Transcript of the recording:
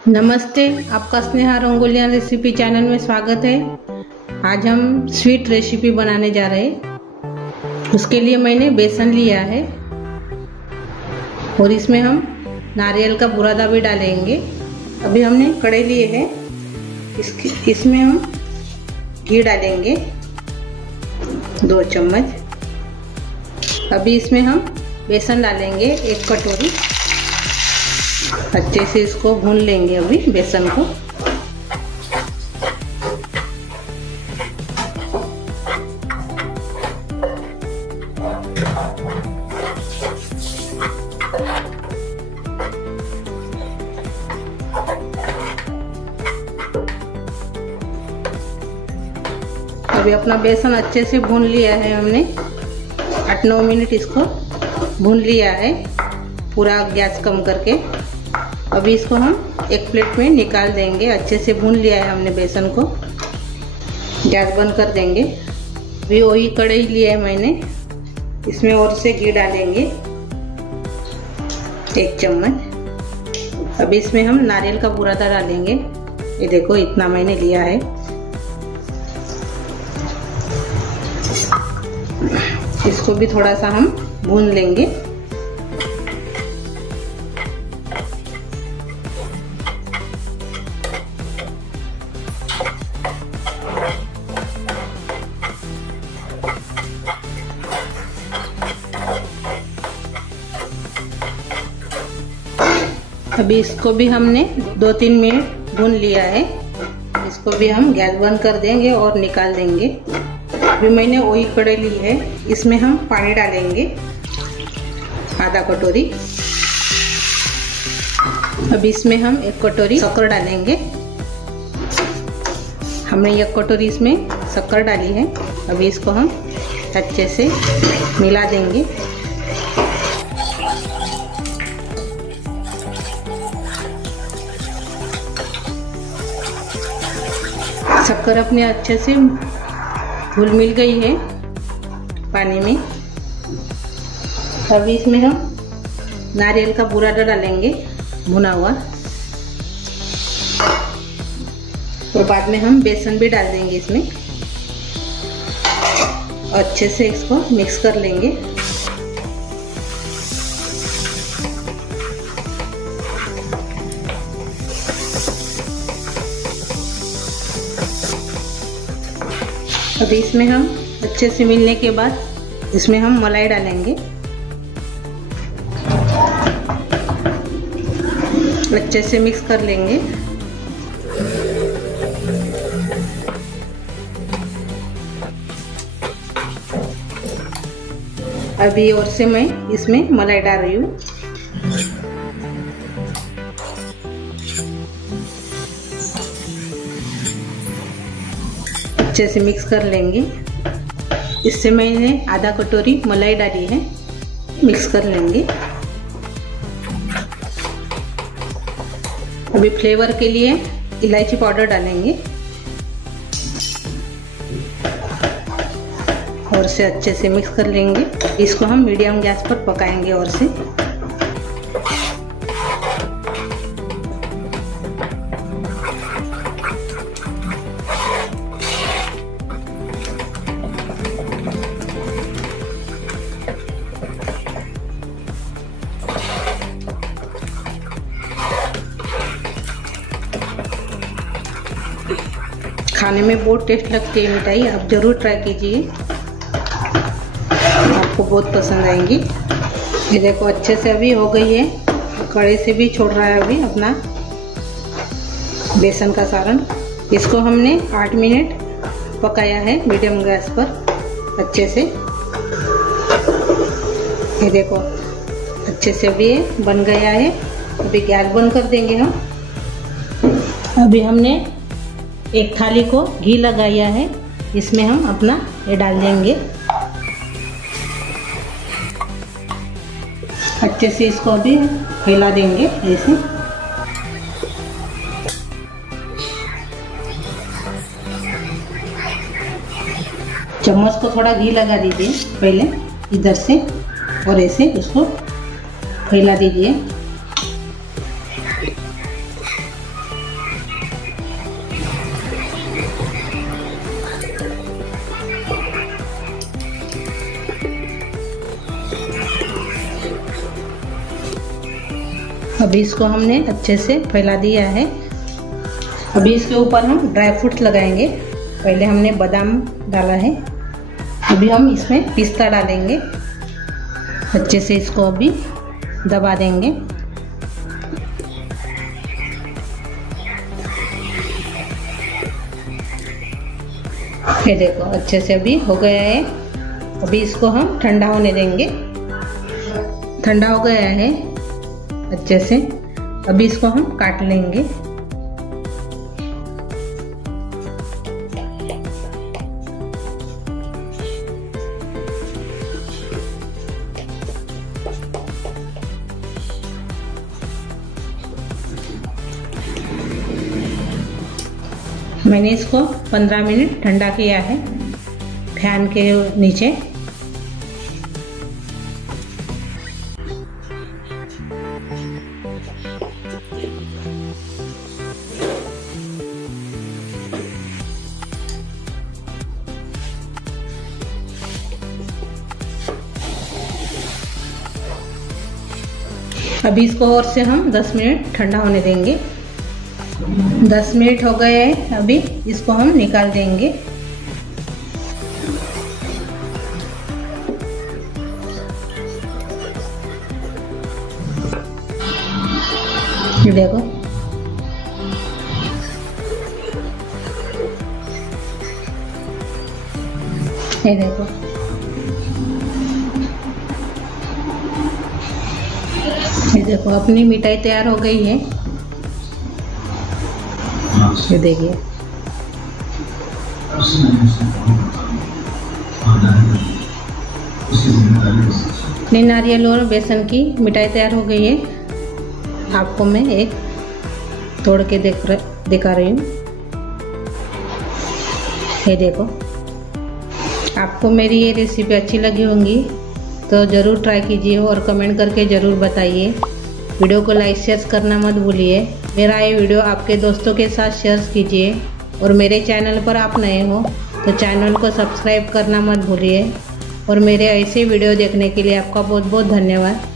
नमस्ते, आपका Sneha रंगोलिया recipe channel में स्वागत है। आज हम स्वीट रेसिपी बनाने जा रहे हैं। उसके लिए मैंने बेसन लिया है और इसमें हम नारियल का बुरादा भी डालेंगे। अभी हमने कढ़ाई लिए है, इसमें हम घी डालेंगे 2 चम्मच। अभी इसमें हम बेसन डालेंगे 1 कटोरी। अच्छे से इसको भून लेंगे अभी बेसन को। अभी अपना बेसन अच्छे से भून लिया है हमने। 8-9 मिनट इसको भून लिया है, पूरा गैस कम करके। अभी इसको हम एक प्लेट में निकाल देंगे। अच्छे से भून लिया है हमने बेसन को। गैस बंद कर देंगे। अभी वही कढ़ाई लिया है मैंने, इसमें और से घी डालेंगे 1 चम्मच। अभी इसमें हम नारियल का बुरादा डालेंगे। ये देखो, इतना मैंने लिया है। इसको भी थोड़ा सा हम भून लेंगे। अभी इसको भी हमने 2-3 मिनट भून लिया है। इसको भी हम गैस बंद कर देंगे और निकाल देंगे। अभी मैंने वही कढ़ाई ली है, इसमें हम पानी डालेंगे आधा कटोरी। अभी इसमें हम 1 कटोरी शक्कर डालेंगे। हमने 1 कटोरी इसमें शक्कर डाली है। अभी इसको हम अच्छे से मिला देंगे। शक्कर अपने अच्छे से घुल मिल गई है पानी में। अभी इसमें हम नारियल का बुरादा डालेंगे भुना हुआ, और बाद में हम बेसन भी डाल देंगे इसमें। अच्छे से इसको मिक्स कर लेंगे। अभी इसमें हम अच्छे से मिलने के बाद इसमें हम मलाई डालेंगे। अच्छे से मिक्स कर लेंगे। अभी और से मैं इसमें मलाई डाल रही हूँ। अच्छे से मिक्स कर लेंगे। इससे मैंने आधा कटोरी मलाई डाली है, मिक्स कर लेंगे। अभी फ्लेवर के लिए इलायची पाउडर डालेंगे और से अच्छे से मिक्स कर लेंगे। इसको हम मीडियम गैस पर पकाएंगे और से। खाने में बहुत टेस्ट लगती है मिठाई, आप ज़रूर ट्राई कीजिए, आपको बहुत पसंद आएंगी। ये देखो, अच्छे से अभी हो गई है। कढ़ाई से भी छोड़ रहा है अभी अपना बेसन का सारण। इसको हमने 8 मिनट पकाया है मीडियम गैस पर अच्छे से। ये देखो, अच्छे से अभी ये बन गया है। अभी गैस बंद कर देंगे हम। अभी हमने एक थाली को घी लगाया है, इसमें हम अपना ये डाल देंगे। अच्छे से इसको अभी फैला देंगे ऐसे। चम्मच को थोड़ा घी लगा दीजिए पहले इधर से, और ऐसे इसको फैला दीजिए। अभी इसको हमने अच्छे से फैला दिया है। अभी इसके ऊपर हम ड्राई फ्रूट्स लगाएंगे। पहले हमने बादाम डाला है, अभी हम इसमें पिस्ता डालेंगे। अच्छे से इसको अभी दबा देंगे। ये देखो अच्छे से अभी हो गया है। अभी इसको हम ठंडा होने देंगे। ठंडा हो गया है अच्छे से। अभी इसको हम काट लेंगे। मैंने इसको 15 मिनट ठंडा किया है फैन के नीचे। अभी इसको और से हम 10 मिनट ठंडा होने देंगे। 10 मिनट हो गए हैं। अभी इसको हम निकाल देंगे। ये देखो ये देखो ये देखो अपनी मिठाई तैयार हो गई है। ये देखिए अपनी नारियल और बेसन की मिठाई तैयार हो गई है। आपको मैं एक तोड़ के दिखा रही हूँ। ये देखो, आपको मेरी ये रेसिपी अच्छी लगी होंगी तो ज़रूर ट्राई कीजिए और कमेंट करके ज़रूर बताइए। वीडियो को लाइक शेयर करना मत भूलिए। मेरा ये वीडियो आपके दोस्तों के साथ शेयर कीजिए और मेरे चैनल पर आप नए हो तो चैनल को सब्सक्राइब करना मत भूलिए। और मेरे ऐसे वीडियो देखने के लिए आपका बहुत बहुत धन्यवाद।